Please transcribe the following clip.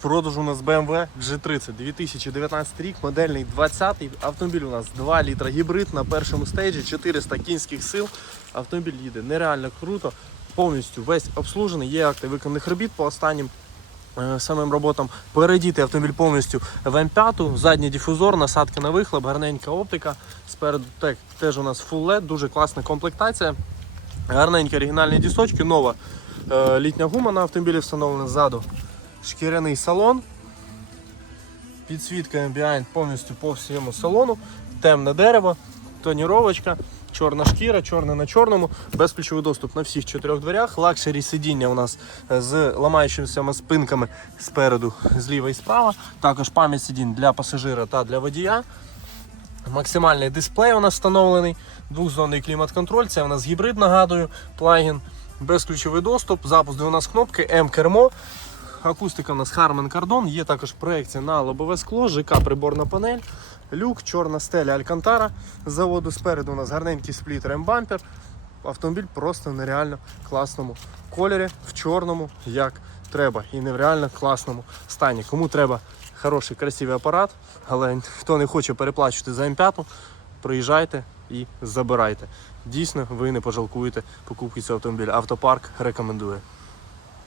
продажу у нас BMW G30 2019 рік, модельний 20-й. Автомобіль у нас 2 літра гібрид на першому стейджі, 400 кінських сил. Автомобіль їде нереально круто, повністю весь обслужений. Є акти виконаних робіт по останнім е, самим роботам. Передіти автомобіль повністю в М5, задній дифузор, насадка на вихлоп, гарненька оптика. Спереду тек, теж у нас Full LED, дуже класна комплектація. Гарненькі оригінальні дісочки, нова е, літня гума на автомобілі встановлена ззаду. Шкіряний салон. Підсвітка ambient повністю по всьому салону. Темне дерево, тоніровочка, чорна шкіра, чорне на чорному, безключовий доступ на всіх чотирьох дверях. Лакшері сидіння у нас з ламаючимися спинками спереду, зліва і справа. Також пам'ять сидінь для пасажира та для водія. Максимальний дисплей у нас встановлений, двохзонний клімат-контроль, це у нас гібрид, нагадую, плагін, безключовий доступ, запуск у нас кнопки, М-кермо, акустика у нас Harman Kardon, є також проекція на лобове скло, ЖК приборна панель, люк, чорна стеля Алькантара з заводу спереду у нас гарненький сплітер М-бампер. Автомобіль просто в нереально класному кольорі, в чорному, як треба, і не в реально класному стані. Кому треба хороший, красивий апарат, але хто не хоче переплачувати за М5, приїжджайте і забирайте. Дійсно, ви не пожалкуєте покупки цього автомобіля. Автопарк рекомендує.